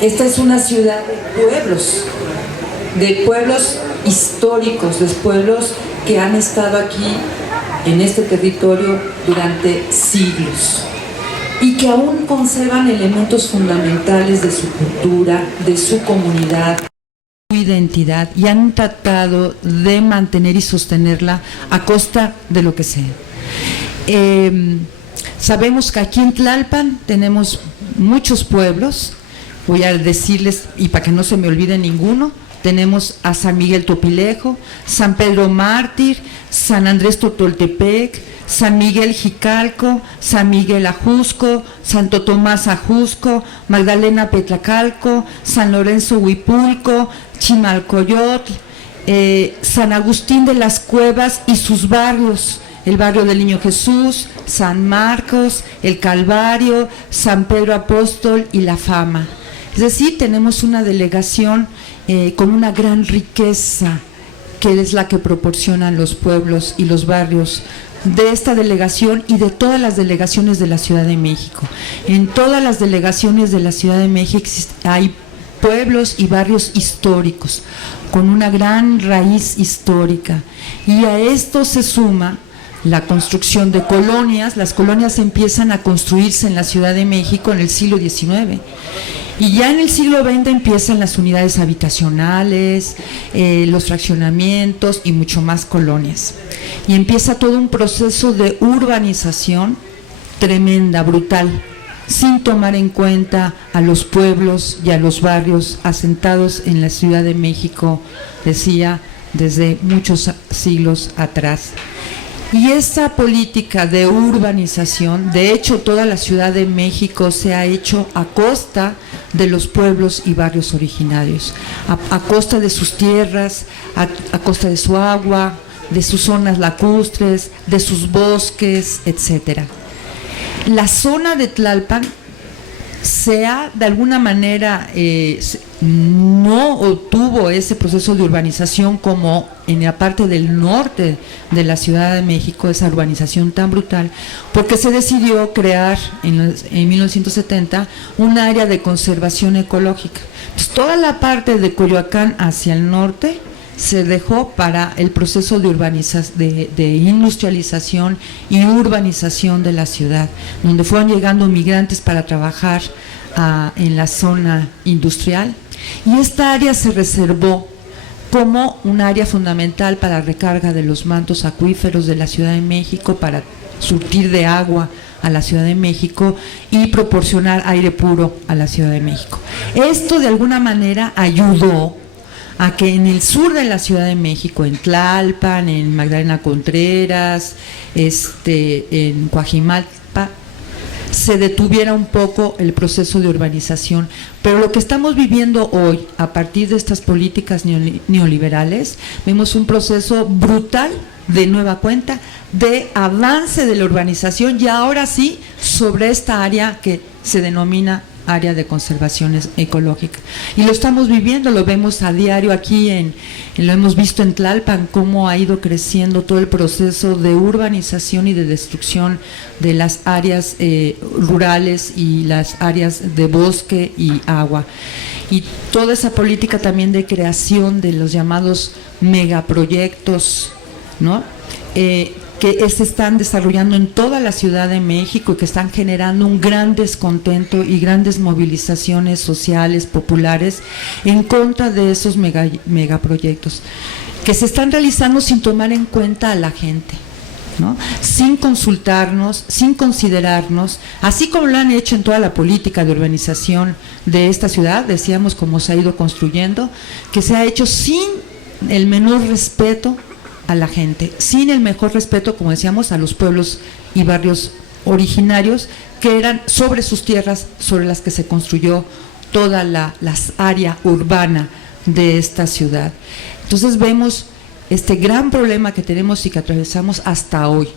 Esta es una ciudad de pueblos históricos, de pueblos que han estado aquí en este territorio durante siglos y que aún conservan elementos fundamentales de su cultura, de su comunidad, su identidad, y han tratado de mantener y sostenerla a costa de lo que sea. Sabemos que aquí en Tlalpan tenemos muchos pueblos. Voy a decirles, y para que no se me olvide ninguno, tenemos a San Miguel Topilejo, San Pedro Mártir, San Andrés Totoltepec, San Miguel Jicalco, San Miguel Ajusco, Santo Tomás Ajusco, Magdalena Petlacalco, San Lorenzo Huipulco, Chimalcoyotl, San Agustín de las Cuevas y sus barrios, el barrio del Niño Jesús, San Marcos, el Calvario, San Pedro Apóstol y La Fama. Es decir, tenemos una delegación con una gran riqueza, que es la que proporcionan los pueblos y los barrios de esta delegación y de todas las delegaciones de la Ciudad de México. En todas las delegaciones de la Ciudad de México hay pueblos y barrios históricos, con una gran raíz histórica, y a esto se suma la construcción de colonias. Las colonias empiezan a construirse en la Ciudad de México en el siglo XIX, y ya en el siglo XX empiezan las unidades habitacionales, los fraccionamientos y mucho más colonias. Y empieza todo un proceso de urbanización tremenda, brutal, sin tomar en cuenta a los pueblos y a los barrios asentados en la Ciudad de México, decía, desde muchos siglos atrás. Y esta política de urbanización, de hecho toda la Ciudad de México se ha hecho a costa de los pueblos y barrios originarios, a costa de sus tierras, a costa de su agua, de sus zonas lacustres, de sus bosques, etcétera. La zona de Tlalpan se ha, de alguna manera, no obtuvo ese proceso de urbanización como en la parte del norte de la Ciudad de México, esa urbanización tan brutal, porque se decidió crear en 1970 un área de conservación ecológica. Entonces, toda la parte de Coyoacán hacia el norte se dejó para el proceso de industrialización y urbanización de la ciudad, donde fueron llegando migrantes para trabajar en la zona industrial, y esta área se reservó como un área fundamental para recarga de los mantos acuíferos de la Ciudad de México, para surtir de agua a la Ciudad de México y proporcionar aire puro a la Ciudad de México. Esto de alguna manera ayudó a que en el sur de la Ciudad de México, en Tlalpan, en Magdalena Contreras, en Coajimalpa, se detuviera un poco el proceso de urbanización. Pero lo que estamos viviendo hoy, a partir de estas políticas neoliberales, vemos un proceso brutal, de nueva cuenta, de avance de la urbanización, y ahora sí sobre esta área que se denomina área de conservación ecológica. Y lo estamos viviendo, lo vemos a diario aquí, lo hemos visto en Tlalpan, cómo ha ido creciendo todo el proceso de urbanización y de destrucción de las áreas rurales y las áreas de bosque y agua. Y toda esa política también de creación de los llamados megaproyectos, ¿no? Que se están desarrollando en toda la Ciudad de México y que están generando un gran descontento y grandes movilizaciones sociales, populares, en contra de esos megaproyectos, que se están realizando sin tomar en cuenta a la gente, ¿no? Sin consultarnos, sin considerarnos, así como lo han hecho en toda la política de urbanización de esta ciudad, decíamos, cómo se ha ido construyendo, que se ha hecho sin el menor respeto a la gente, sin el mejor respeto, como decíamos, a los pueblos y barrios originarios, que eran sobre sus tierras, sobre las que se construyó toda la área urbana de esta ciudad. Entonces vemos este gran problema que tenemos y que atravesamos hasta hoy.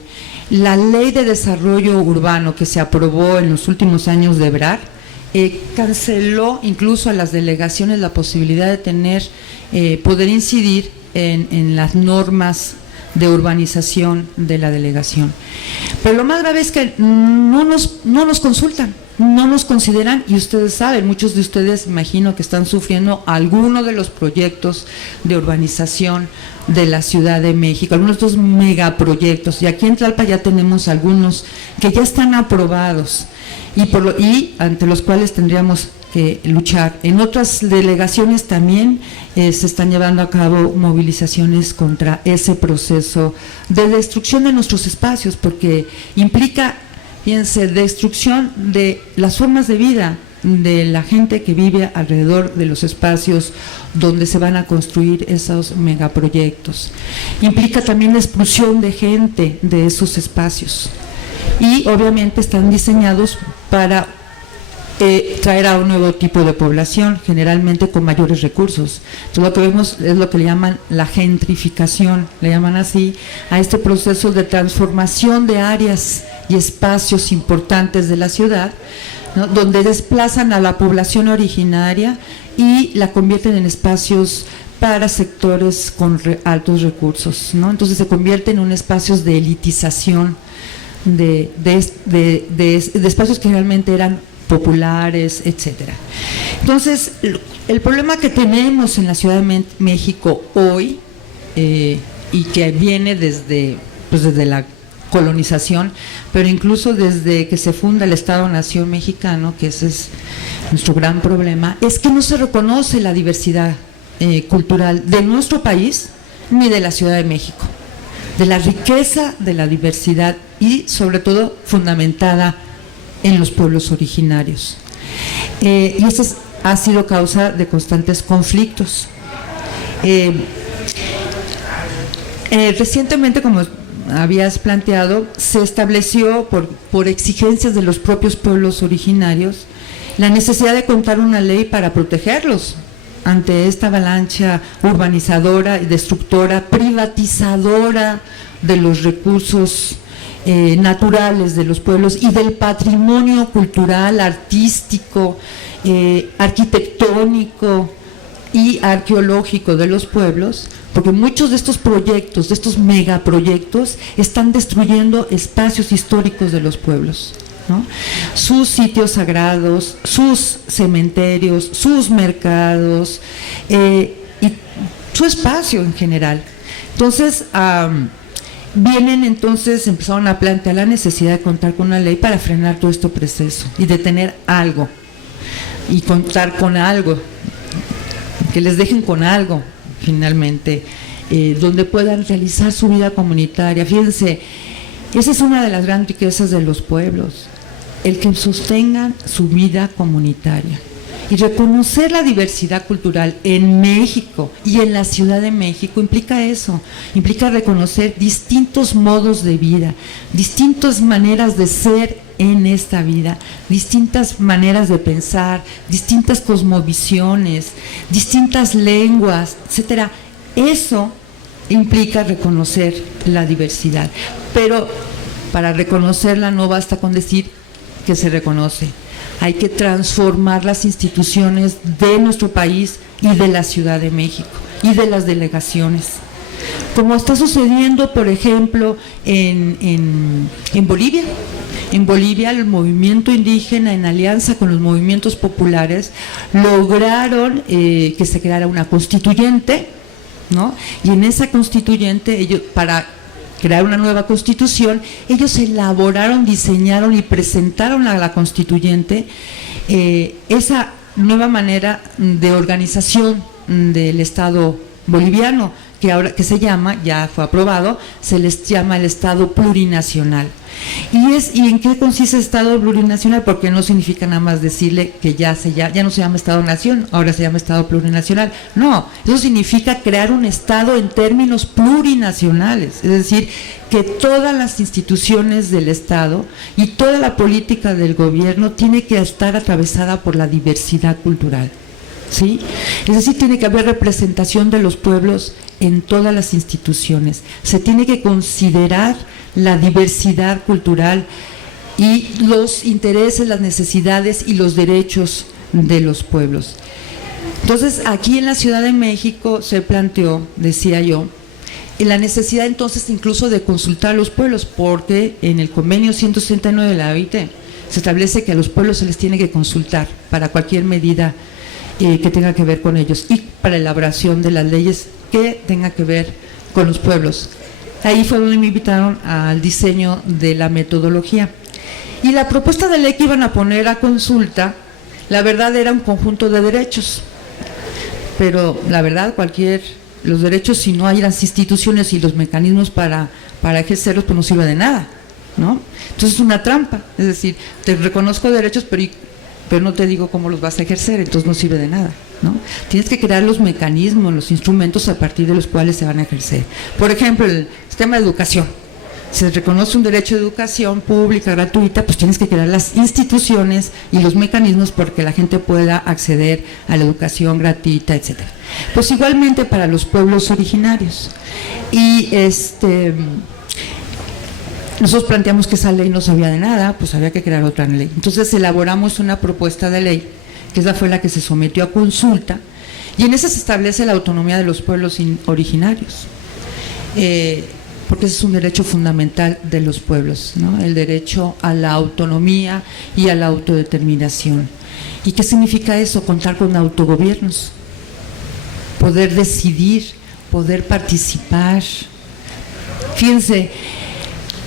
La ley de desarrollo urbano que se aprobó en los últimos años de Ebrard canceló incluso a las delegaciones la posibilidad de poder incidir en las normas de urbanización de la delegación. Pero lo más grave es que no nos consultan, no nos consideran, y ustedes saben, muchos de ustedes imagino que están sufriendo alguno de los proyectos de urbanización de la Ciudad de México, algunos de estos megaproyectos, y aquí en Tlalpan ya tenemos algunos que ya están aprobados y ante los cuales tendríamos que luchar. En otras delegaciones también se están llevando a cabo movilizaciones contra ese proceso de destrucción de nuestros espacios, porque implica, fíjense, destrucción de las formas de vida de la gente que vive alrededor de los espacios donde se van a construir esos megaproyectos. Implica también la expulsión de gente de esos espacios y obviamente están diseñados para traer a un nuevo tipo de población, generalmente con mayores recursos. Entonces lo que vemos es lo que le llaman la gentrificación, le llaman así a este proceso de transformación de áreas y espacios importantes de la ciudad, ¿no?, donde desplazan a la población originaria y la convierten en espacios para sectores con altos recursos, ¿no? Entonces se convierten en espacios de elitización de espacios que realmente eran populares, etcétera. Entonces, el problema que tenemos en la Ciudad de México hoy, y que viene desde la colonización, pero incluso desde que se funda el Estado-Nación mexicano, que ese es nuestro gran problema, es que no se reconoce la diversidad cultural de nuestro país ni de la Ciudad de México, de la riqueza de la diversidad y sobre todo fundamentada en los pueblos originarios. Y eso ha sido causa de constantes conflictos. Recientemente, como habías planteado, se estableció por exigencias de los propios pueblos originarios la necesidad de contar una ley para protegerlos ante esta avalancha urbanizadora y destructora, privatizadora de los recursos naturales de los pueblos y del patrimonio cultural, artístico, arquitectónico y arqueológico de los pueblos, porque muchos de estos proyectos, de estos megaproyectos, están destruyendo espacios históricos de los pueblos, ¿no? Sus sitios sagrados, sus cementerios, sus mercados y su espacio en general. Entonces, empezaron a plantear la necesidad de contar con una ley para frenar todo este proceso y de tener algo, y contar con algo, que les dejen con algo, finalmente, donde puedan realizar su vida comunitaria. Fíjense, esa es una de las grandes riquezas de los pueblos, el que sostengan su vida comunitaria. Y reconocer la diversidad cultural en México y en la Ciudad de México implica eso, implica reconocer distintos modos de vida, distintas maneras de ser en esta vida, distintas maneras de pensar, distintas cosmovisiones, distintas lenguas, etcétera. Eso implica reconocer la diversidad, pero para reconocerla no basta con decir que se reconoce. Hay que transformar las instituciones de nuestro país y de la Ciudad de México y de las delegaciones, como está sucediendo, por ejemplo, en Bolivia. En Bolivia, el movimiento indígena, en alianza con los movimientos populares, lograron que se creara una constituyente, ¿no? Y en esa constituyente, ellos, para crear una nueva constitución, ellos elaboraron, diseñaron y presentaron a la constituyente esa nueva manera de organización del Estado boliviano, que ahora que se llama, ya fue aprobado, se les llama el Estado plurinacional. ¿Y en qué consiste el Estado plurinacional? Porque no significa nada más decirle que ya no se llama Estado-Nación, ahora se llama Estado plurinacional. No, eso significa crear un Estado en términos plurinacionales, es decir, que todas las instituciones del Estado y toda la política del gobierno tiene que estar atravesada por la diversidad cultural, ¿sí? Es decir, tiene que haber representación de los pueblos en todas las instituciones, se tiene que considerar la diversidad cultural y los intereses, las necesidades y los derechos de los pueblos. Entonces, aquí en la Ciudad de México se planteó, decía yo, y la necesidad entonces incluso de consultar a los pueblos, porque en el convenio 169 de la OIT se establece que a los pueblos se les tiene que consultar para cualquier medida que tenga que ver con ellos y para la elaboración de las leyes que tenga que ver con los pueblos. Ahí fue donde me invitaron al diseño de la metodología. Y la propuesta de ley que iban a poner a consulta, la verdad era un conjunto de derechos, pero la verdad los derechos, si no hay las instituciones y los mecanismos para ejercerlos, pues no sirve de nada, ¿no? Entonces es una trampa, es decir, te reconozco derechos, pero no te digo cómo los vas a ejercer, entonces no sirve de nada, ¿no? Tienes que crear los mecanismos, los instrumentos a partir de los cuales se van a ejercer. Por ejemplo, el sistema de educación. Si se reconoce un derecho de educación pública, gratuita, pues tienes que crear las instituciones y los mecanismos porque la gente pueda acceder a la educación gratuita, etcétera. Pues igualmente para los pueblos originarios. Y nosotros planteamos que esa ley no servía de nada, pues había que crear otra ley. Entonces elaboramos una propuesta de ley, que esa fue la que se sometió a consulta, y en esa se establece la autonomía de los pueblos originarios, porque ese es un derecho fundamental de los pueblos, ¿no? El derecho a la autonomía y a la autodeterminación. ¿Y qué significa eso? Contar con autogobiernos, poder decidir, poder participar. Fíjense,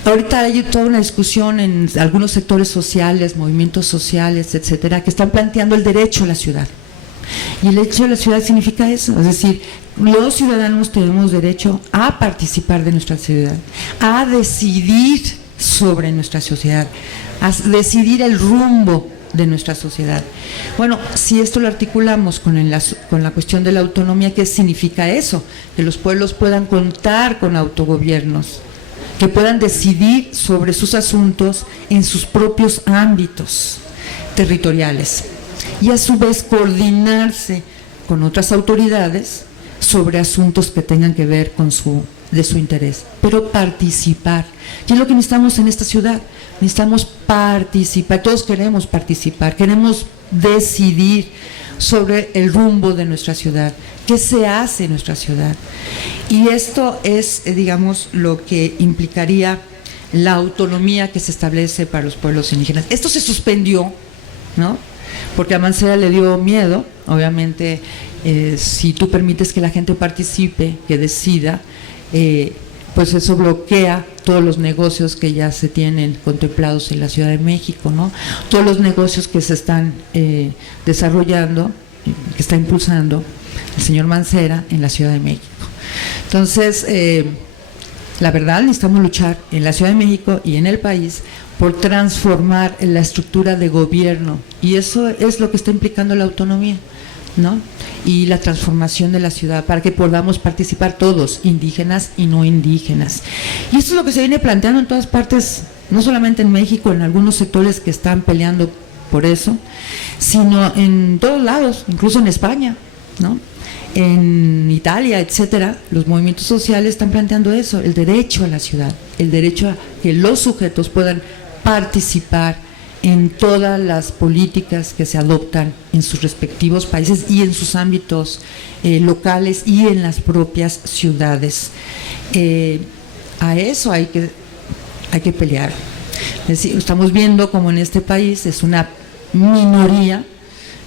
ahorita hay toda una discusión en algunos sectores sociales, movimientos sociales, etcétera, que están planteando el derecho a la ciudad. Y el derecho a la ciudad significa eso, es decir, los ciudadanos tenemos derecho a participar de nuestra ciudad, a decidir sobre nuestra sociedad, a decidir el rumbo de nuestra sociedad. Bueno, si esto lo articulamos con la cuestión de la autonomía, ¿qué significa eso? Que los pueblos puedan contar con autogobiernos, que puedan decidir sobre sus asuntos en sus propios ámbitos territoriales y a su vez coordinarse con otras autoridades sobre asuntos que tengan que ver con de su interés, pero participar. Y es lo que necesitamos en esta ciudad, necesitamos participar, todos queremos participar, queremos decidir sobre el rumbo de nuestra ciudad, qué se hace en nuestra ciudad. Y esto es, digamos, lo que implicaría la autonomía que se establece para los pueblos indígenas. Esto se suspendió, ¿no? Porque a Mancera le dio miedo, obviamente, si tú permites que la gente participe, que decida, pues eso bloquea todos los negocios que ya se tienen contemplados en la Ciudad de México, ¿no? Todos los negocios que se están desarrollando, que está impulsando el señor Mancera en la Ciudad de México. Entonces, la verdad, necesitamos luchar en la Ciudad de México y en el país por transformar la estructura de gobierno, y eso es lo que está implicando la autonomía, ¿no? Y la transformación de la ciudad para que podamos participar todos, indígenas y no indígenas. Y esto es lo que se viene planteando en todas partes, no solamente en México, en algunos sectores que están peleando por eso, sino en todos lados, incluso en España, ¿no? En Italia, etcétera. Los movimientos sociales están planteando eso, el derecho a la ciudad, el derecho a que los sujetos puedan participar en todas las políticas que se adoptan en sus respectivos países y en sus ámbitos locales y en las propias ciudades. A eso hay que pelear. Es decir, estamos viendo como en este país es una minoría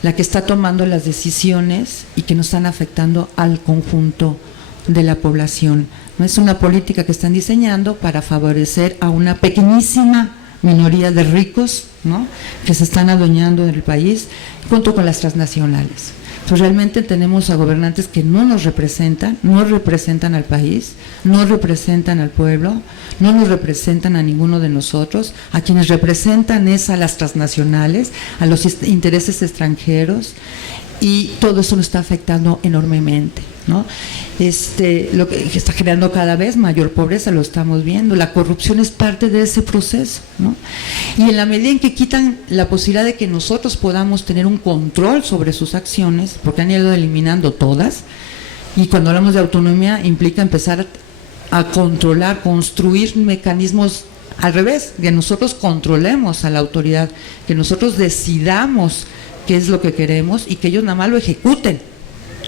la que está tomando las decisiones y que no están afectando al conjunto de la población. No es una política que están diseñando para favorecer a una pequeñísima minoría de ricos, ¿no?, que se están adueñando del país junto con las transnacionales. Pues realmente tenemos a gobernantes que no nos representan, no representan al país, no representan al pueblo, no nos representan a ninguno de nosotros. A quienes representan es a las transnacionales, a los intereses extranjeros, y todo eso nos está afectando enormemente, ¿no? Lo que está generando cada vez mayor pobreza, lo estamos viendo. La corrupción es parte de ese proceso, ¿no? Y en la medida en que quitan la posibilidad de que nosotros podamos tener un control sobre sus acciones, porque han ido eliminando todas, y cuando hablamos de autonomía implica empezar a controlar, construir mecanismos al revés, que nosotros controlemos a la autoridad, que nosotros decidamos qué es lo que queremos y que ellos nada más lo ejecuten,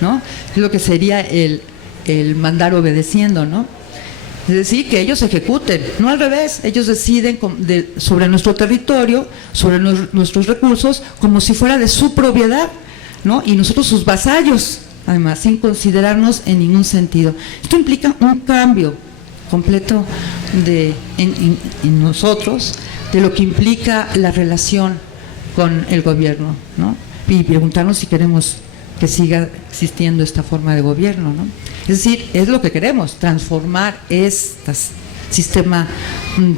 ¿no? Es lo que sería el mandar obedeciendo, ¿no? Es decir, que ellos ejecuten, no al revés, ellos deciden sobre nuestro territorio, sobre nuestros recursos, como si fuera de su propiedad, ¿no? Y nosotros sus vasallos, además, sin considerarnos en ningún sentido. Esto implica un cambio completo en nosotros, de lo que implica la relación con el gobierno, ¿no? Y preguntarnos si queremos que siga existiendo esta forma de gobierno, ¿no? Es decir, es lo que queremos, transformar este sistema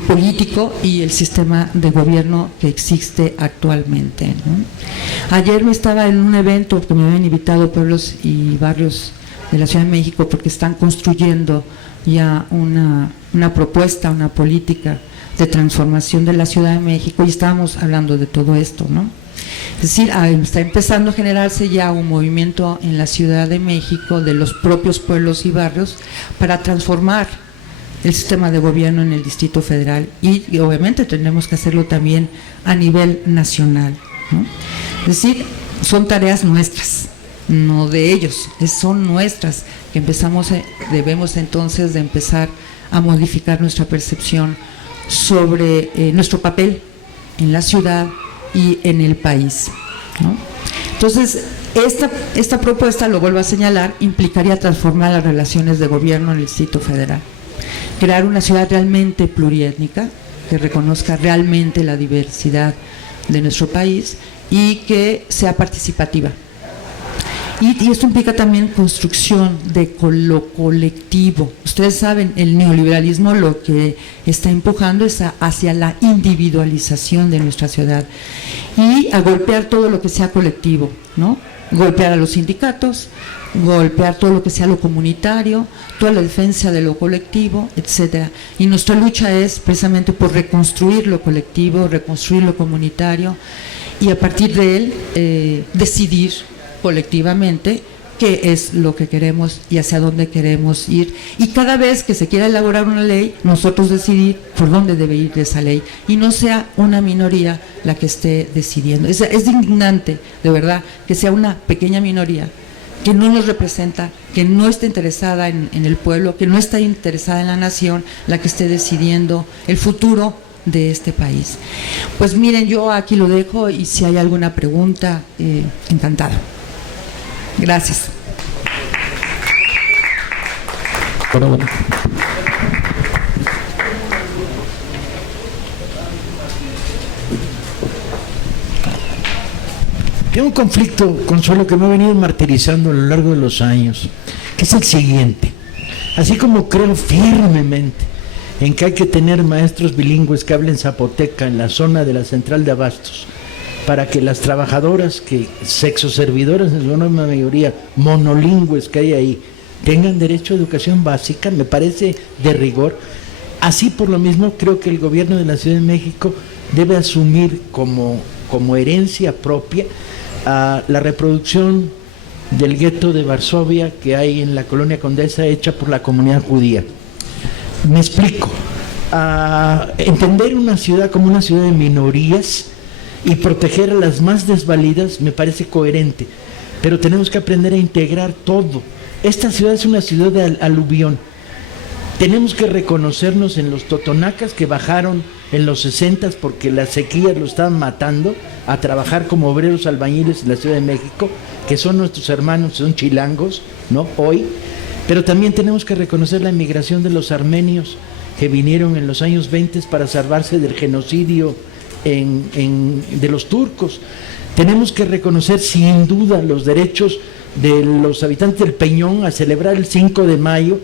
político y el sistema de gobierno que existe actualmente, ¿no? Ayer me estaba en un evento que me habían invitado pueblos y barrios de la Ciudad de México, porque están construyendo ya una propuesta, una política de transformación de la Ciudad de México, y estábamos hablando de todo esto, ¿no? Es decir, está empezando a generarse ya un movimiento en la Ciudad de México de los propios pueblos y barrios para transformar el sistema de gobierno en el Distrito Federal, y obviamente tendremos que hacerlo también a nivel nacional, ¿no? Es decir, son tareas nuestras, no de ellos, son nuestras, que debemos entonces de empezar a modificar nuestra percepción sobre nuestro papel en la ciudad y en el país, ¿no? Entonces, esta propuesta, lo vuelvo a señalar, implicaría transformar las relaciones de gobierno en el Distrito Federal, crear una ciudad realmente pluriétnica, que reconozca realmente la diversidad de nuestro país y que sea participativa. Y esto implica también construcción de lo colectivo. Ustedes saben, el neoliberalismo lo que está empujando es hacia la individualización de nuestra ciudad y a golpear todo lo que sea colectivo, ¿no? Golpear a los sindicatos, golpear todo lo que sea lo comunitario, toda la defensa de lo colectivo, etcétera. Y nuestra lucha es precisamente por reconstruir lo colectivo, reconstruir lo comunitario, y a partir de él decidir colectivamente qué es lo que queremos y hacia dónde queremos ir, y cada vez que se quiera elaborar una ley, nosotros decidir por dónde debe ir esa ley, y no sea una minoría la que esté decidiendo. Es indignante, de verdad, que sea una pequeña minoría que no nos representa, que no está interesada en el pueblo, que no está interesada en la nación, la que esté decidiendo el futuro de este país. Pues miren, yo aquí lo dejo, y si hay alguna pregunta, encantado. Gracias. Bueno. Hay un conflicto, Consuelo, que me ha venido martirizando a lo largo de los años, que es el siguiente. Así como creo firmemente en que hay que tener maestros bilingües que hablen zapoteca en la zona de la central de abastos, para que las trabajadoras, que sexoservidoras en su enorme mayoría, monolingües que hay ahí, tengan derecho a educación básica, me parece de rigor. Así, por lo mismo, creo que el gobierno de la Ciudad de México debe asumir como herencia propia la reproducción del gueto de Varsovia que hay en la colonia Condesa, hecha por la comunidad judía. Me explico. Entender una ciudad como una ciudad de minorías y proteger a las más desvalidas me parece coherente, pero tenemos que aprender a integrar todo. Esta ciudad es una ciudad de aluvión. Tenemos que reconocernos en los totonacas que bajaron en los 60 porque las sequías lo estaban matando, a trabajar como obreros albañiles en la Ciudad de México, que son nuestros hermanos, son chilangos, ¿no? Hoy. Pero también tenemos que reconocer la emigración de los armenios que vinieron en los años 20 para salvarse del genocidio de los turcos. Tenemos que reconocer sin duda los derechos de los habitantes del Peñón a celebrar el 5 de mayo,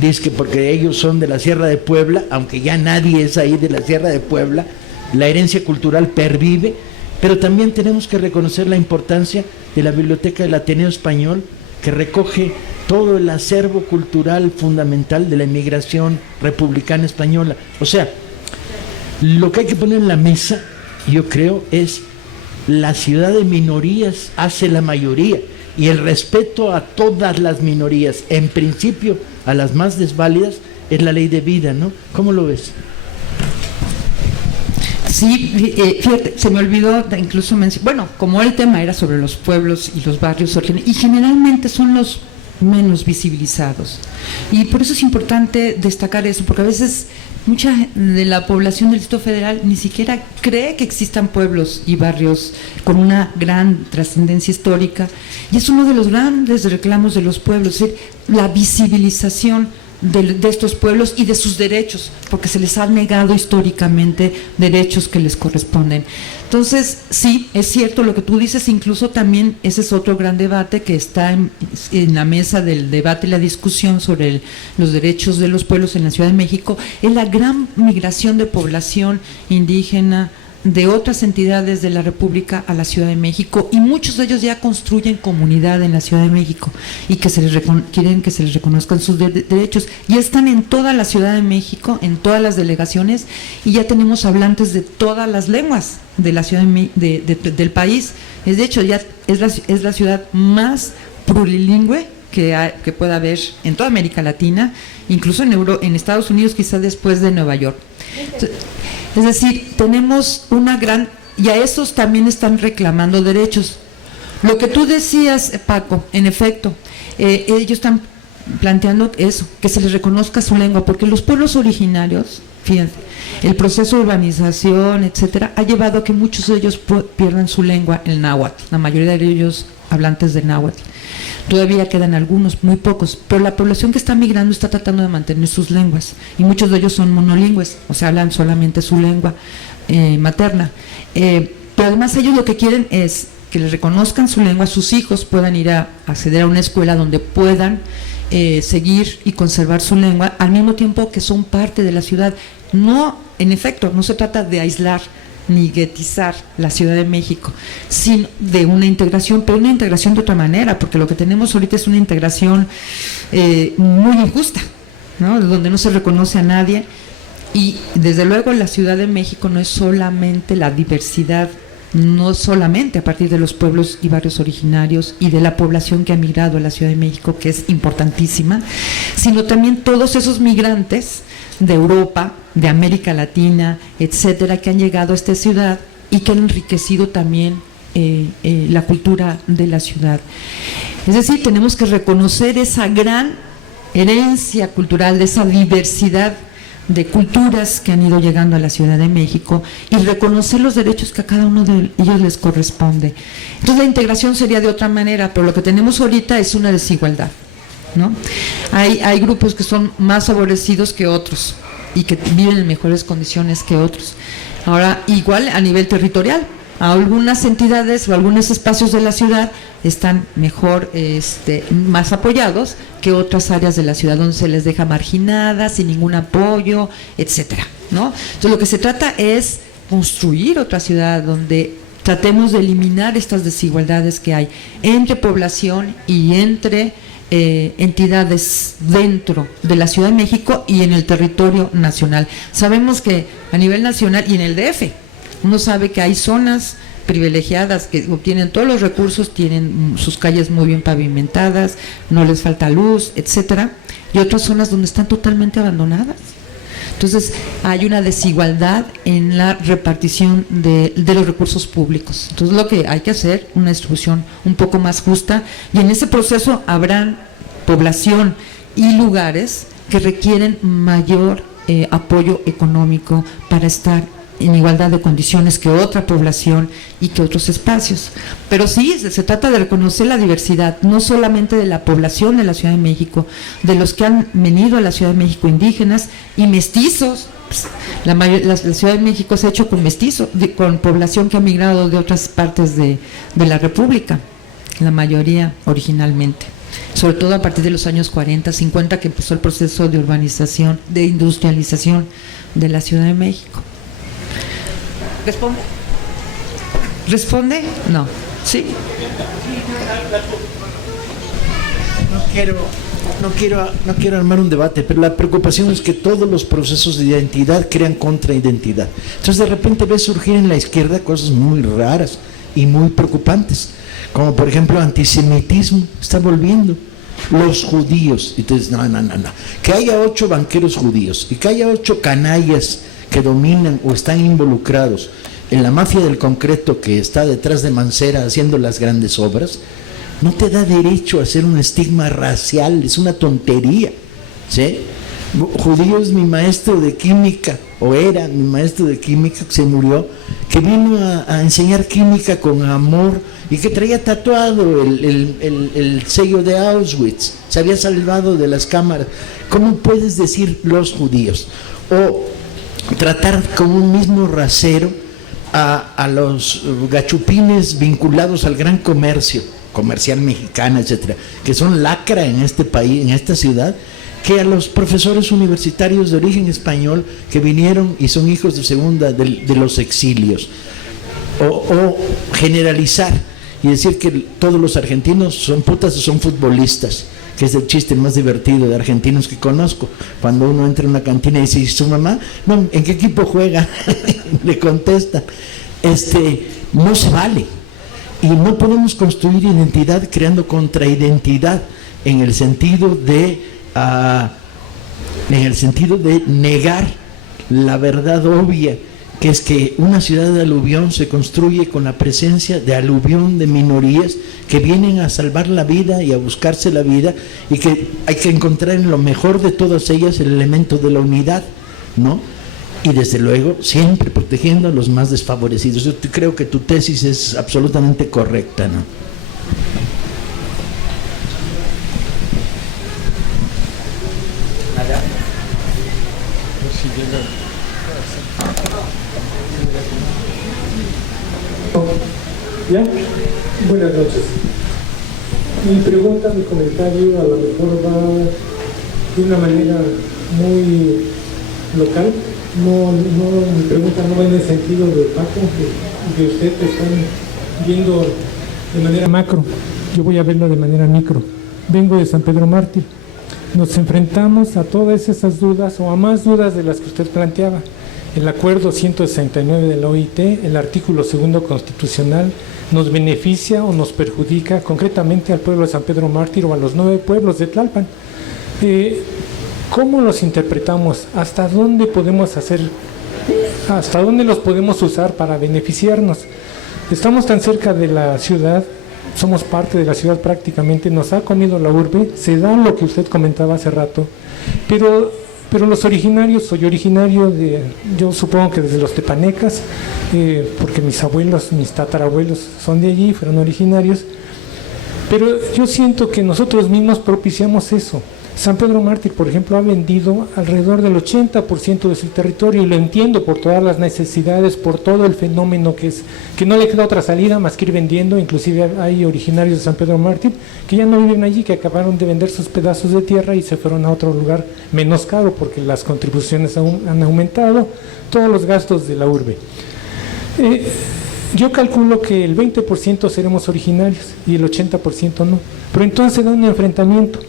dice que porque ellos son de la Sierra de Puebla, aunque ya nadie es ahí de la Sierra de Puebla, la herencia cultural pervive. Pero también tenemos que reconocer la importancia de la Biblioteca del Ateneo Español, que recoge todo el acervo cultural fundamental de la inmigración republicana española. O sea, lo que hay que poner en la mesa, yo creo, es la ciudad de minorías hace la mayoría, y el respeto a todas las minorías, en principio a las más desválidas, es la ley de vida, ¿no? ¿Cómo lo ves? Sí, fíjate, se me olvidó incluso mencionar, bueno, como el tema era sobre los pueblos y los barrios, y generalmente son los menos visibilizados. Y por eso es importante destacar eso, porque a veces mucha de la población del Distrito Federal ni siquiera cree que existan pueblos y barrios con una gran trascendencia histórica, y es uno de los grandes reclamos de los pueblos, es decir, la visibilización de estos pueblos y de sus derechos, porque se les ha negado históricamente derechos que les corresponden. Entonces, sí, es cierto lo que tú dices, incluso también ese es otro gran debate que está en la mesa del debate y la discusión sobre los derechos de los pueblos en la Ciudad de México, es la gran migración de población indígena de otras entidades de la República a la Ciudad de México, y muchos de ellos ya construyen comunidad en la Ciudad de México y que quieren que se les reconozcan sus derechos, y están en toda la Ciudad de México, en todas las delegaciones, y ya tenemos hablantes de todas las lenguas de la ciudad del país. De hecho, ya es la ciudad más plurilingüe que pueda haber en toda América Latina, incluso en Estados Unidos, quizás después de Nueva York. Es decir, tenemos una gran... y a esos también están reclamando derechos. Lo que tú decías, Paco, en efecto, ellos están planteando eso, que se les reconozca su lengua, porque los pueblos originarios, fíjense, el proceso de urbanización, etcétera, ha llevado a que muchos de ellos pierdan su lengua, el náhuatl, la mayoría de ellos hablantes de náhuatl. Todavía quedan algunos, muy pocos, pero la población que está migrando está tratando de mantener sus lenguas, y muchos de ellos son monolingües, o sea, hablan solamente su lengua materna. Pero además ellos lo que quieren es que les reconozcan su lengua, sus hijos puedan ir a acceder a una escuela donde puedan seguir y conservar su lengua, al mismo tiempo que son parte de la ciudad. No, en efecto, no se trata de aislar ni guetizar la Ciudad de México, sino de una integración, pero una integración de otra manera, porque lo que tenemos ahorita es una integración muy injusta, ¿no? Donde no se reconoce a nadie, y desde luego la Ciudad de México no es solamente la diversidad, no solamente a partir de los pueblos y barrios originarios y de la población que ha migrado a la Ciudad de México, que es importantísima, sino también todos esos migrantes de Europa, de América Latina, etcétera, que han llegado a esta ciudad y que han enriquecido también la cultura de la ciudad. Es decir, tenemos que reconocer esa gran herencia cultural, de esa diversidad de culturas que han ido llegando a la Ciudad de México, y reconocer los derechos que a cada uno de ellos les corresponde. Entonces la integración sería de otra manera, pero lo que tenemos ahorita es una desigualdad, ¿no? Hay grupos que son más favorecidos que otros y que viven en mejores condiciones que otros. Ahora, igual a nivel territorial, algunas entidades o algunos espacios de la ciudad están mejor, más apoyados que otras áreas de la ciudad donde se les deja marginadas, sin ningún apoyo, etcétera, ¿no? Entonces lo que se trata es construir otra ciudad donde tratemos de eliminar estas desigualdades que hay entre población y entre entidades dentro de la Ciudad de México y en el territorio nacional. Sabemos que a nivel nacional y en el DF, uno sabe que hay zonas privilegiadas que obtienen todos los recursos, tienen sus calles muy bien pavimentadas, no les falta luz, etcétera, y otras zonas donde están totalmente abandonadas. Entonces hay una desigualdad en la repartición de los recursos públicos. Entonces lo que hay que hacer, una distribución un poco más justa, y en ese proceso habrán población y lugares que requieren mayor apoyo económico para estar en igualdad de condiciones que otra población y que otros espacios. Pero sí, se trata de reconocer la diversidad, no solamente de la población de la Ciudad de México, de los que han venido a la Ciudad de México, indígenas y mestizos. La Ciudad de México se ha hecho con mestizos, con población que ha migrado de otras partes de la República, la mayoría originalmente, sobre todo a partir de los años 40, 50, que empezó el proceso de urbanización, de industrialización de la Ciudad de México. ¿Responde? ¿Responde? No. ¿Sí? No quiero armar un debate, pero la preocupación es que todos los procesos de identidad crean contraidentidad. Entonces de repente ves surgir en la izquierda cosas muy raras y muy preocupantes, como por ejemplo antisemitismo, está volviendo. Los judíos, entonces no, que haya 8 banqueros judíos y que haya 8 canallas que dominan o están involucrados en la mafia del concreto que está detrás de Mancera haciendo las grandes obras, no te da derecho a hacer un estigma racial, es una tontería, ¿sí? Judío es mi maestro de química, o era mi maestro de química, que se murió, que vino a enseñar química con amor y que traía tatuado el sello de Auschwitz, se había salvado de las cámaras. ¿Cómo puedes decir los judíos? O tratar con un mismo rasero a los gachupines vinculados al gran comercial mexicana, etcétera, que son lacra en este país, en esta ciudad, que a los profesores universitarios de origen español que vinieron y son hijos de segunda de los exilios, o generalizar y decir que todos los argentinos son putas o son futbolistas, que es el chiste más divertido de argentinos que conozco. Cuando uno entra en una cantina y dice, ¿y su mamá? No, ¿en qué equipo juega? Le contesta. No se vale. Y no podemos construir identidad creando contraidentidad en el sentido de negar la verdad obvia, que es que una ciudad de aluvión se construye con la presencia de aluvión de minorías que vienen a salvar la vida y a buscarse la vida, y que hay que encontrar en lo mejor de todas ellas el elemento de la unidad, ¿no? Y desde luego siempre protegiendo a los más desfavorecidos. Yo creo que tu tesis es absolutamente correcta, ¿no? ¿Ya? Buenas noches. Mi pregunta, mi comentario, a lo mejor va de una manera muy local. Mi pregunta no va en el sentido de Paco, de usted, que están viendo de manera macro. Yo voy a verlo de manera micro. Vengo de San Pedro Mártir. Nos enfrentamos a todas esas dudas, o a más dudas de las que usted planteaba. El acuerdo 169 de la OIT, el artículo 2 constitucional, nos beneficia o nos perjudica concretamente al pueblo de San Pedro Mártir o a los 9 pueblos de Tlalpan. ¿Cómo los interpretamos? ¿Hasta dónde podemos hacer? ¿Hasta dónde los podemos usar para beneficiarnos? Estamos tan cerca de la ciudad, somos parte de la ciudad prácticamente, nos ha comido la urbe, se da lo que usted comentaba hace rato, pero los originarios, soy originario de, yo supongo que desde los tepanecas, porque mis abuelos, mis tatarabuelos son de allí, fueron originarios, pero yo siento que nosotros mismos propiciamos eso. San Pedro Mártir, por ejemplo, ha vendido alrededor del 80% de su territorio, y lo entiendo por todas las necesidades, por todo el fenómeno que no le queda otra salida más que ir vendiendo. Inclusive hay originarios de San Pedro Mártir que ya no viven allí, que acabaron de vender sus pedazos de tierra y se fueron a otro lugar menos caro, porque las contribuciones han aumentado, todos los gastos de la urbe. Yo calculo que el 20% seremos originarios y el 80% no, pero entonces da un enfrentamiento.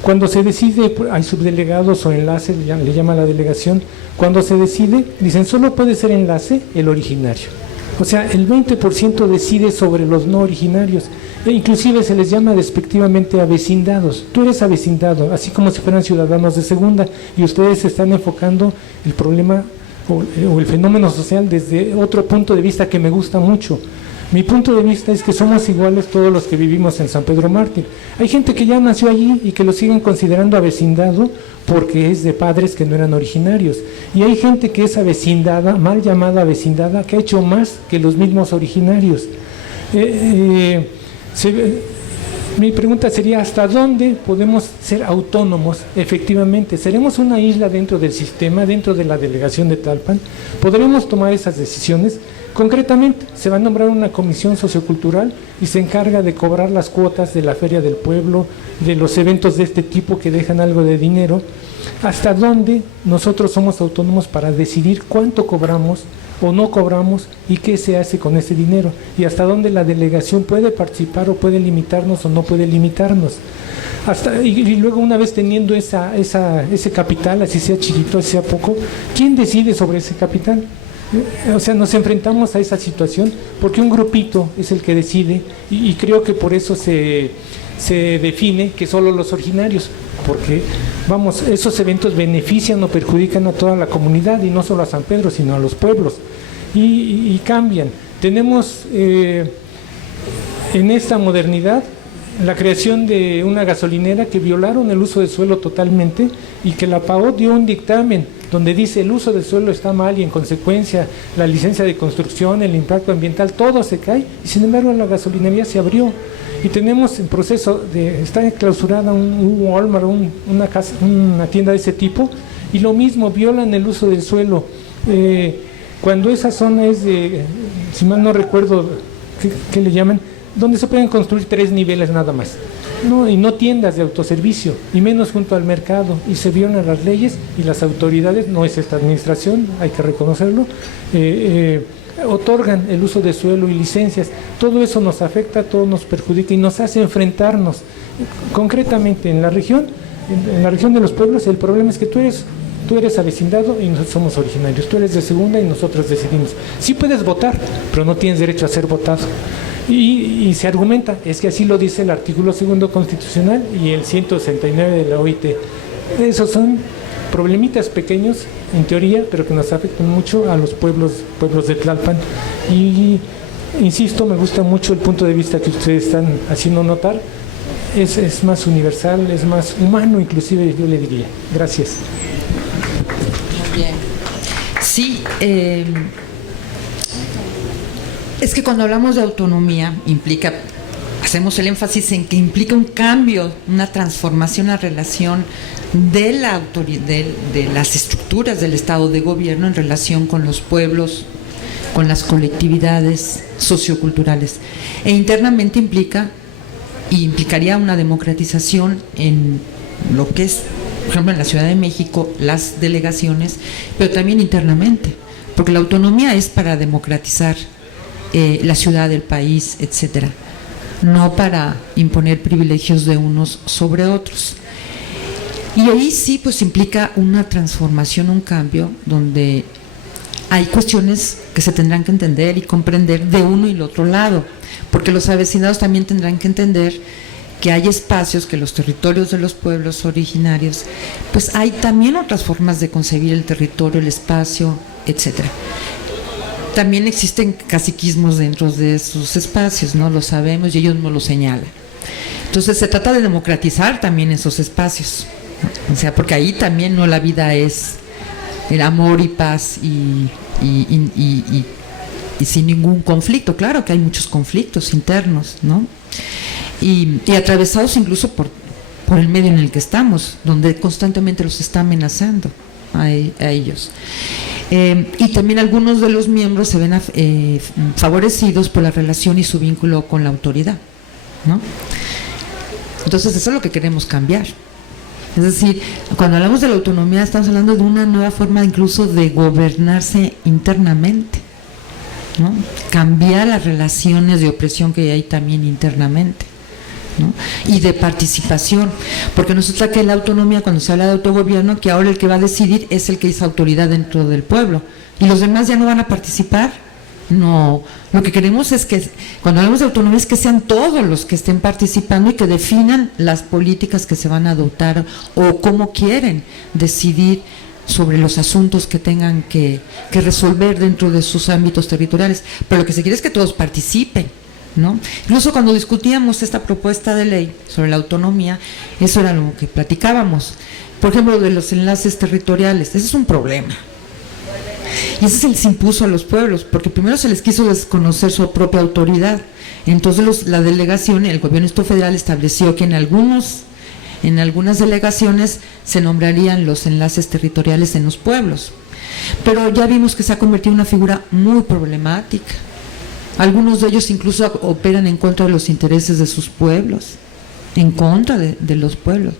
Cuando se decide, hay subdelegados o enlaces, le llama la delegación, cuando se decide, dicen solo puede ser enlace el originario. O sea, el 20% decide sobre los no originarios, e inclusive se les llama despectivamente avecindados. Tú eres avecindado, así como si fueran ciudadanos de segunda, y ustedes están enfocando el problema o el fenómeno social desde otro punto de vista que me gusta mucho. Mi punto de vista es que somos iguales todos los que vivimos en San Pedro Mártir. Hay gente que ya nació allí y que lo siguen considerando avecindado porque es de padres que no eran originarios. Y hay gente que es avecindada, mal llamada avecindada, que ha hecho más que los mismos originarios. Mi pregunta sería, ¿hasta dónde podemos ser autónomos efectivamente? ¿Seremos una isla dentro del sistema, dentro de la delegación de Tlalpan? ¿Podremos tomar esas decisiones? Concretamente, se va a nombrar una comisión sociocultural y se encarga de cobrar las cuotas de la feria del pueblo, de los eventos de este tipo que dejan algo de dinero. ¿Hasta dónde nosotros somos autónomos para decidir cuánto cobramos o no cobramos y qué se hace con ese dinero? Y hasta dónde la delegación puede participar o puede limitarnos o no puede limitarnos. Y luego, una vez teniendo ese capital, así sea chiquito, así sea poco, ¿quién decide sobre ese capital? O sea, nos enfrentamos a esa situación porque un grupito es el que decide, y creo que por eso se define que solo los originarios, porque vamos, esos eventos benefician o perjudican a toda la comunidad, y no solo a San Pedro, sino a los pueblos, y cambian. Tenemos en esta modernidad la creación de una gasolinera que violaron el uso de suelo totalmente y que la PAO dio un dictamen donde dice el uso del suelo está mal y en consecuencia la licencia de construcción, el impacto ambiental, todo se cae y sin embargo la gasolinería se abrió y tenemos en proceso de, está clausurada un Walmart, una tienda de ese tipo y lo mismo, violan el uso del suelo. Cuando esa zona es de, si mal no recuerdo, ¿qué le llaman? Donde se pueden construir 3 niveles nada más, ¿no? Y no tiendas de autoservicio, y menos junto al mercado, y se violan las leyes y las autoridades, no es esta administración, hay que reconocerlo, otorgan el uso de suelo y licencias. Todo eso nos afecta, todo nos perjudica y nos hace enfrentarnos. Concretamente en la región de los pueblos, el problema es que tú eres avecindado y nosotros somos originarios, tú eres de segunda y nosotros decidimos. Sí puedes votar, pero no tienes derecho a ser votado. Y se argumenta, es que así lo dice el artículo 2 constitucional y el 169 de la OIT. Esos son problemitas pequeños, en teoría, pero que nos afectan mucho a los pueblos de Tlalpan. Y insisto, me gusta mucho el punto de vista que ustedes están haciendo notar. Es más universal, es más humano inclusive, yo le diría. Gracias. Muy bien. Sí, es que cuando hablamos de autonomía hacemos el énfasis en que implica un cambio, una transformación, una relación de la autoridad, de las estructuras del Estado de gobierno en relación con los pueblos, con las colectividades socioculturales. E internamente implicaría una democratización en lo que es, por ejemplo, en la Ciudad de México, las delegaciones, pero también internamente, porque la autonomía es para democratizar la ciudad, el país, etcétera, no para imponer privilegios de unos sobre otros. Y ahí sí, pues implica una transformación, un cambio, donde hay cuestiones que se tendrán que entender y comprender de uno y el otro lado, porque los avecindados también tendrán que entender que hay espacios, que los territorios de los pueblos originarios, pues hay también otras formas de concebir el territorio, el espacio, etcétera. También existen caciquismos dentro de esos espacios, ¿no? Lo sabemos y ellos nos lo señalan. Entonces se trata de democratizar también esos espacios, ¿no? O sea, porque ahí también no la vida es el amor y paz y sin ningún conflicto. Claro que hay muchos conflictos internos, ¿no? Y atravesados incluso por el medio en el que estamos, donde constantemente los está amenazando a ellos. Y también algunos de los miembros se ven favorecidos por la relación y su vínculo con la autoridad, ¿no? Entonces eso es lo que queremos cambiar. Es decir, cuando hablamos de la autonomía estamos hablando de una nueva forma incluso de gobernarse internamente, ¿no? Cambiar las relaciones de opresión que hay también internamente, ¿no? Y de participación, porque nos trata que la autonomía, cuando se habla de autogobierno, que ahora el que va a decidir es el que es autoridad dentro del pueblo y los demás ya no van a participar. No, lo que queremos es que cuando hablamos de autonomía es que sean todos los que estén participando y que definan las políticas que se van a adoptar o cómo quieren decidir sobre los asuntos que tengan que resolver dentro de sus ámbitos territoriales, pero lo que se quiere es que todos participen, ¿no? Incluso cuando discutíamos esta propuesta de ley sobre la autonomía, eso era lo que platicábamos. Por ejemplo, de los enlaces territoriales, ese es un problema. Y ese se les impuso a los pueblos, porque primero se les quiso desconocer su propia autoridad. Entonces la delegación, el gobierno federal estableció que en algunas delegaciones se nombrarían los enlaces territoriales en los pueblos. Pero ya vimos que se ha convertido en una figura muy problemática. Algunos de ellos incluso operan en contra de los intereses de sus pueblos, en contra de los pueblos.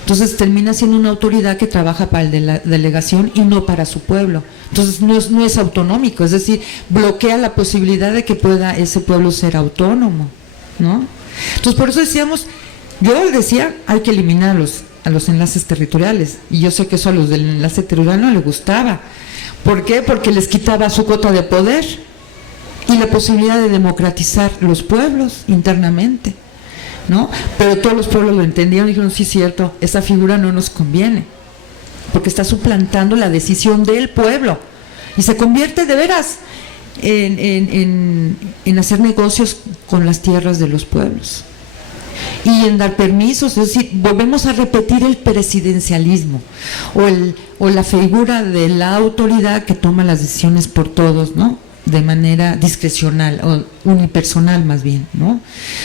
Entonces termina siendo una autoridad que trabaja para la delegación y no para su pueblo. Entonces no es autonómico, es decir, bloquea la posibilidad de que pueda ese pueblo ser autónomo, ¿no? Entonces por eso decíamos, yo decía, hay que eliminar a los enlaces territoriales, y yo sé que eso a los del enlace territorial no les gustaba. ¿Por qué? Porque les quitaba su cuota de poder y la posibilidad de democratizar los pueblos internamente, ¿no? Pero todos los pueblos lo entendieron y dijeron, sí, cierto, esa figura no nos conviene, porque está suplantando la decisión del pueblo y se convierte de veras en hacer negocios con las tierras de los pueblos. y en dar permisos, es decir, volvemos a repetir el presidencialismo o la figura de la autoridad que toma las decisiones por todos, ¿no? De manera discrecional o unipersonal más bien, ¿no?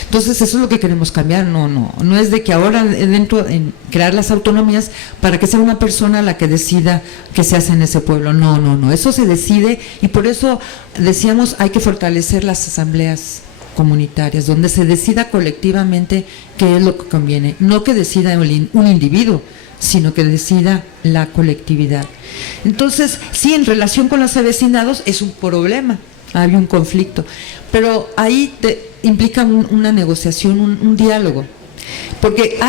Entonces eso es lo que queremos cambiar. No es de que ahora en crear las autonomías para que sea una persona la que decida qué se hace en ese pueblo. No, eso se decide, y por eso decíamos hay que fortalecer las asambleas comunitarias donde se decida colectivamente qué es lo que conviene, no que decida un individuo, sino que decida la colectividad. Entonces, sí, en relación con los avecindados es un problema, hay un conflicto, pero ahí implica una negociación, un diálogo, porque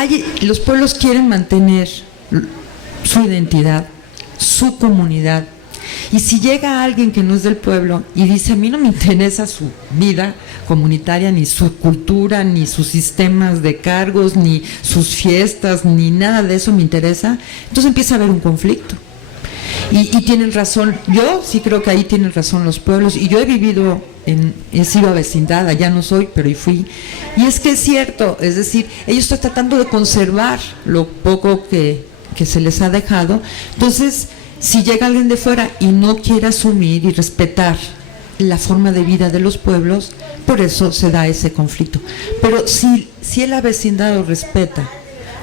los pueblos quieren mantener su identidad, su comunidad, y si llega alguien que no es del pueblo y dice a mí no me interesa su vida comunitaria, ni su cultura, ni sus sistemas de cargos, ni sus fiestas, ni nada de eso me interesa, entonces empieza a haber un conflicto. Y tienen razón, yo sí creo que ahí tienen razón los pueblos, y yo he sido avecindada, ya no soy, pero fui, y es que es cierto, es decir, ellos están tratando de conservar lo poco que se les ha dejado. Entonces, si llega alguien de fuera y no quiere asumir y respetar la forma de vida de los pueblos, por eso se da ese conflicto. Pero si el avecindado respeta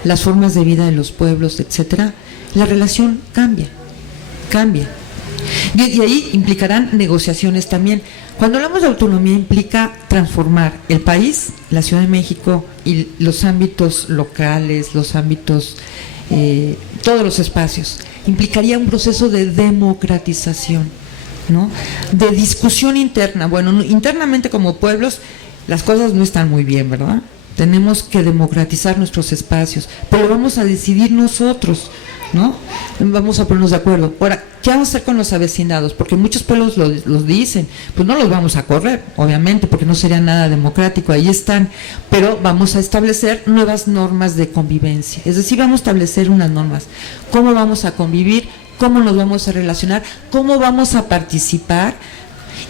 las formas de vida de los pueblos, etcétera, la relación cambia. Y ahí implicarán negociaciones también. Cuando hablamos de autonomía implica transformar el país, la Ciudad de México y los ámbitos locales, los ámbitos, todos los espacios. Implicaría un proceso de democratización, ¿no? De discusión interna. Bueno, internamente como pueblos las cosas no están muy bien, ¿verdad? Tenemos que democratizar nuestros espacios, pero lo vamos a decidir nosotros, ¿no? Vamos a ponernos de acuerdo. Ahora, ¿qué vamos a hacer con los avecindados? Porque muchos pueblos los dicen, pues no los vamos a correr, obviamente, porque no sería nada democrático, ahí están, pero vamos a establecer nuevas normas de convivencia, es decir, vamos a establecer unas normas, cómo vamos a convivir, cómo nos vamos a relacionar, cómo vamos a participar,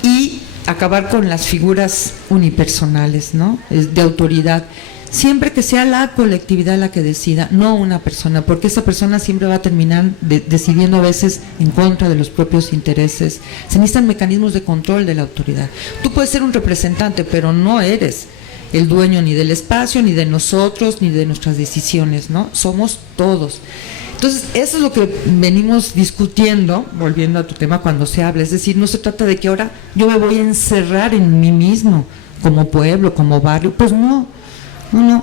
y acabar con las figuras unipersonales, ¿no? De autoridad. Siempre que sea la colectividad la que decida, no una persona, porque esa persona siempre va a terminar decidiendo a veces en contra de los propios intereses. Se necesitan mecanismos de control de la autoridad. Tú puedes ser un representante, pero no eres el dueño ni del espacio, ni de nosotros, ni de nuestras decisiones, ¿no? Somos todos. Entonces, eso es lo que venimos discutiendo, volviendo a tu tema, cuando se habla. Es decir, no se trata de que ahora yo me voy a encerrar en mí mismo, como pueblo, como barrio. Pues no,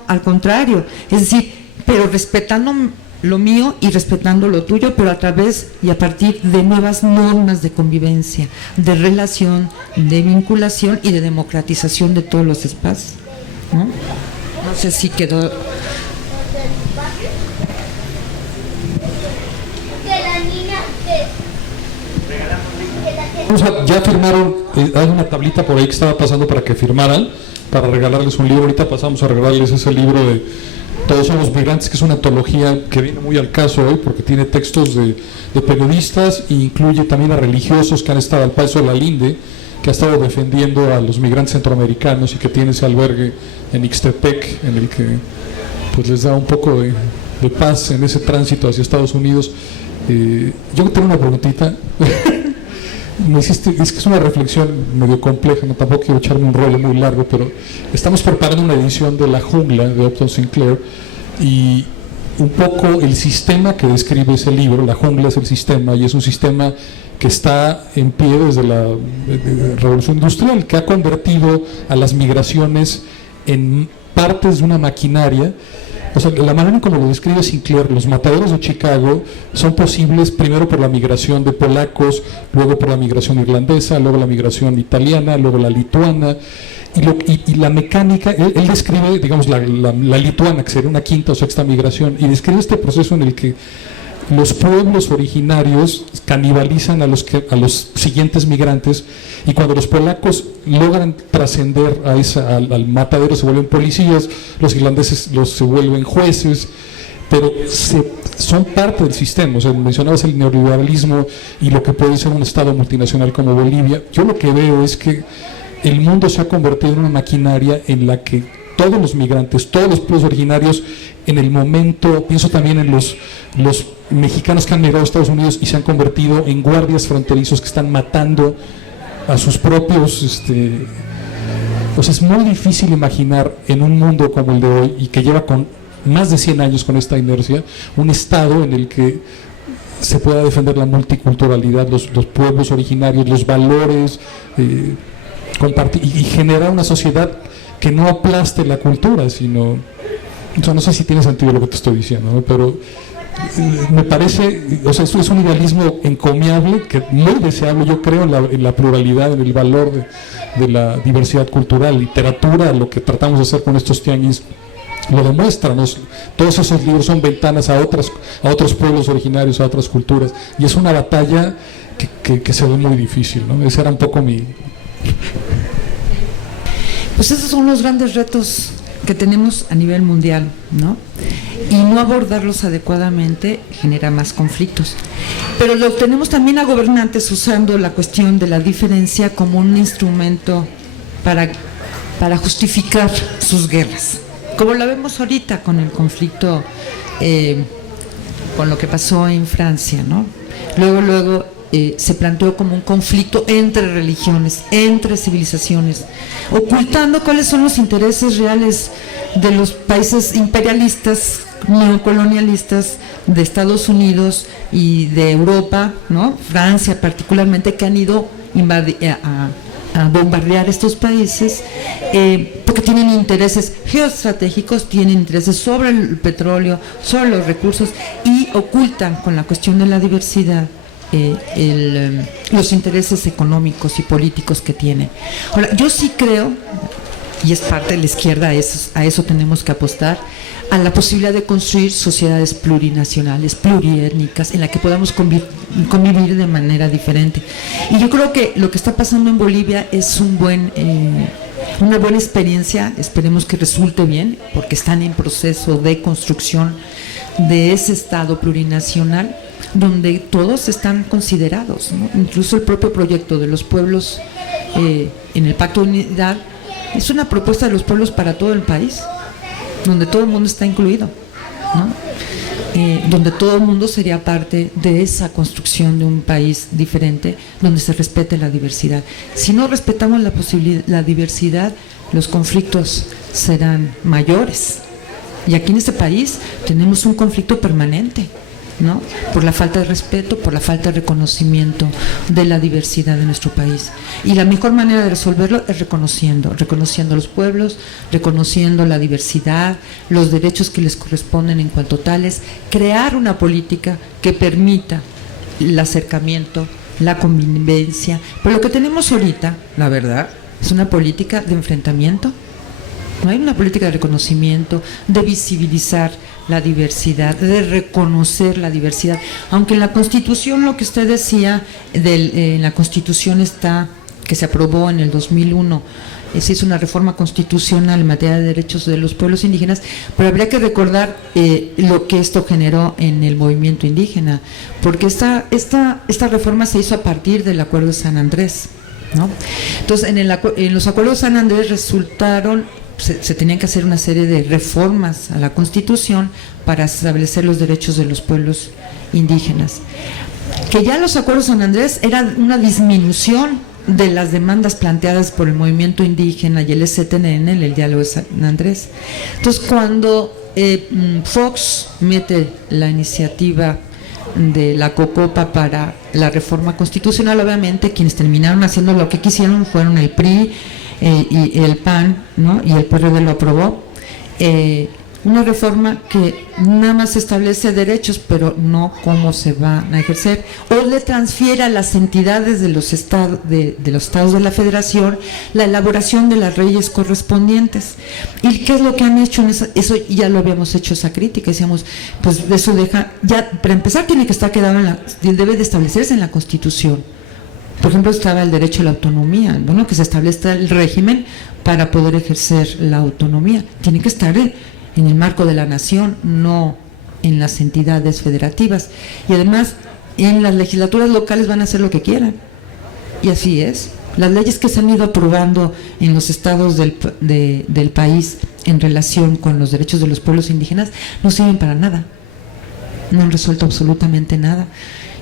al contrario. Es decir, pero respetando lo mío y respetando lo tuyo, pero a través y a partir de nuevas normas de convivencia, de relación, de vinculación y de democratización de todos los espacios, ¿no? No sé si quedó... Ya firmaron, hay una tablita por ahí que estaba pasando para que firmaran, para regalarles un libro. Ahorita pasamos a regalarles ese libro de Todos somos migrantes, que es una antología que viene muy al caso hoy porque tiene textos de periodistas e incluye también a religiosos que han estado al paso de la Linde, que ha estado defendiendo a los migrantes centroamericanos y que tiene ese albergue en Ixtepec, en el que pues les da un poco de paz en ese tránsito hacia Estados Unidos. Yo tengo una preguntita. Es que es una reflexión medio compleja, no tampoco quiero echarme un rollo muy largo, pero estamos preparando una edición de La Jungla de Upton Sinclair, y un poco el sistema que describe ese libro. La jungla es el sistema, y es un sistema que está en pie desde la revolución industrial, que ha convertido a las migraciones en partes de una maquinaria. O sea, la manera en como lo describe Sinclair, los mataderos de Chicago son posibles primero por la migración de polacos, luego por la migración irlandesa, luego la migración italiana, luego la lituana, y la mecánica. Él describe, digamos, la lituana, que sería una quinta o sexta migración, y describe este proceso en el que los pueblos originarios canibalizan a los siguientes migrantes, y cuando los polacos logran trascender al matadero se vuelven policías, los irlandeses se vuelven jueces, pero son parte del sistema. O sea, mencionabas el neoliberalismo y lo que puede ser un estado multinacional como Bolivia. Yo lo que veo es que el mundo se ha convertido en una maquinaria en la que todos los migrantes, todos los pueblos originarios en el momento, pienso también en los mexicanos que han migrado a Estados Unidos y se han convertido en guardias fronterizos que están matando a sus propios, pues es muy difícil imaginar en un mundo como el de hoy y que lleva con más de 100 años con esta inercia, un estado en el que se pueda defender la multiculturalidad, los pueblos originarios, los valores, compartir y generar una sociedad que no aplaste la cultura, sino, o sea, no sé si tiene sentido lo que te estoy diciendo, ¿no? Pero me parece, o sea, esto es un idealismo encomiable, que muy deseable, yo creo en la pluralidad, en el valor de la diversidad cultural, literatura, lo que tratamos de hacer con estos tianguis lo demuestra, todos esos libros son ventanas a otros pueblos originarios, a otras culturas, y es una batalla que se ve muy difícil, ¿no? Ese era un poco mi... Pues esos son los grandes retos que tenemos a nivel mundial, ¿no? Y no abordarlos adecuadamente genera más conflictos. Pero lo tenemos también a gobernantes usando la cuestión de la diferencia como un instrumento para justificar sus guerras. Como la vemos ahorita con el conflicto, con lo que pasó en Francia, ¿no? Luego se planteó como un conflicto entre religiones, entre civilizaciones, ocultando cuáles son los intereses reales de los países imperialistas, neocolonialistas de Estados Unidos y de Europa, ¿no? Francia particularmente, que han ido a bombardear estos países porque tienen intereses geoestratégicos, tienen intereses sobre el petróleo, sobre los recursos, y ocultan con la cuestión de la diversidad los intereses económicos y políticos que tiene. Ahora, yo sí creo, y es parte de la izquierda, a eso tenemos que apostar, a la posibilidad de construir sociedades plurinacionales, pluriétnicas, en la que podamos convivir de manera diferente. Y yo creo que lo que está pasando en Bolivia es una buena experiencia, esperemos que resulte bien, porque están en proceso de construcción de ese Estado plurinacional, donde todos están considerados, ¿no? Incluso el propio proyecto de los pueblos en el Pacto de Unidad es una propuesta de los pueblos para todo el país, donde todo el mundo está incluido, ¿no? Donde todo el mundo sería parte de esa construcción de un país diferente, donde se respete la diversidad. Si no respetamos la diversidad, los conflictos serán mayores. Y aquí en este país tenemos un conflicto permanente, ¿no? Por la falta de respeto, por la falta de reconocimiento de la diversidad de nuestro país. Y la mejor manera de resolverlo es reconociendo a los pueblos, reconociendo la diversidad, los derechos que les corresponden en cuanto tales, crear una política que permita el acercamiento, la convivencia. Pero lo que tenemos ahorita, la verdad, es una política de enfrentamiento. No hay una política de reconocimiento, de visibilizar la diversidad, de reconocer la diversidad. Aunque en la Constitución, lo que usted decía, en la Constitución está, que se aprobó en el 2001, se hizo una reforma constitucional en materia de derechos de los pueblos indígenas, pero habría que recordar lo que esto generó en el movimiento indígena, porque esta reforma se hizo a partir del Acuerdo de San Andrés, ¿no? Entonces, en los Acuerdos de San Andrés se tenían que hacer una serie de reformas a la Constitución para establecer los derechos de los pueblos indígenas. Que ya los Acuerdos de San Andrés eran una disminución de las demandas planteadas por el movimiento indígena y el STNN, el diálogo de San Andrés. Entonces, cuando Fox mete la iniciativa de la COCOPA para la reforma constitucional, obviamente quienes terminaron haciendo lo que quisieron fueron el PRI, y el PAN, ¿no? Y el PRD lo aprobó, una reforma que nada más establece derechos, pero no cómo se van a ejercer, o le transfiere a las entidades de los estados de la Federación la elaboración de las leyes correspondientes. ¿Y qué es lo que han hecho en eso? Ya lo habíamos hecho esa crítica, decíamos, pues eso deja, ya para empezar tiene que estar quedado debe de establecerse en la Constitución. Por ejemplo, estaba el derecho a la autonomía, bueno, que se establezca el régimen para poder ejercer la autonomía. Tiene que estar en el marco de la nación, no en las entidades federativas. Y además, en las legislaturas locales van a hacer lo que quieran. Y así es. Las leyes que se han ido aprobando en los estados del país en relación con los derechos de los pueblos indígenas no sirven para nada, no han resuelto absolutamente nada.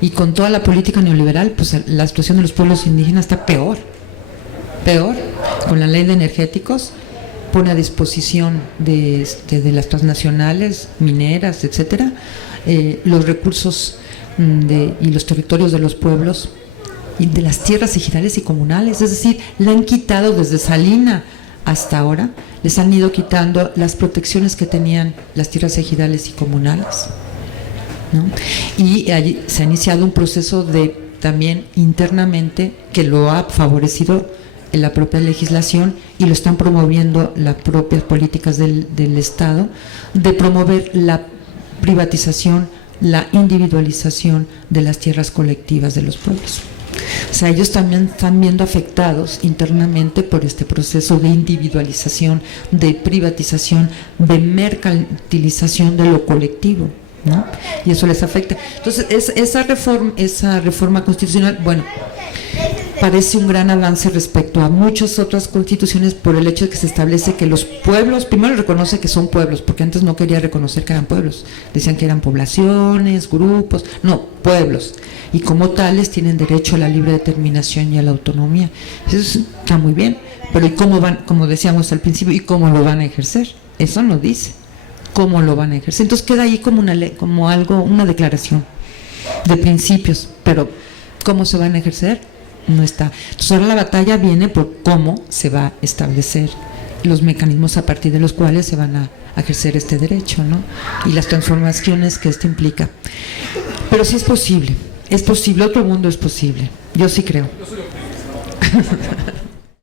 Y con toda la política neoliberal, pues la situación de los pueblos indígenas está peor. Con la ley de energéticos pone a disposición de las transnacionales mineras, etcétera, los recursos y los territorios de los pueblos y de las tierras ejidales y comunales. Es decir, le han quitado desde Salina hasta ahora, les han ido quitando las protecciones que tenían las tierras ejidales y comunales, ¿no? Y allí se ha iniciado un proceso de también internamente que lo ha favorecido en la propia legislación y lo están promoviendo las propias políticas del Estado, de promover la privatización, la individualización de las tierras colectivas de los pueblos. O sea, ellos también están viendo afectados internamente por este proceso de individualización, de privatización, de mercantilización de lo colectivo, ¿no? Y eso les afecta. Entonces, esa reforma constitucional, bueno, parece un gran avance respecto a muchas otras constituciones por el hecho de que se establece que los pueblos, primero reconoce que son pueblos, porque antes no quería reconocer que eran pueblos, decían que eran poblaciones, grupos, no, pueblos, y como tales tienen derecho a la libre determinación y a la autonomía. Eso está muy bien, pero ¿y cómo van, como decíamos al principio, y cómo lo van a ejercer? Eso no dice cómo lo van a ejercer. Entonces queda ahí como una ley, como algo, una declaración de principios, pero ¿cómo se van a ejercer? No está. Entonces ahora la batalla viene por cómo se va a establecer los mecanismos a partir de los cuales se van a ejercer este derecho, ¿no? Y las transformaciones que esto implica. Pero sí es posible, otro mundo es posible, yo sí creo.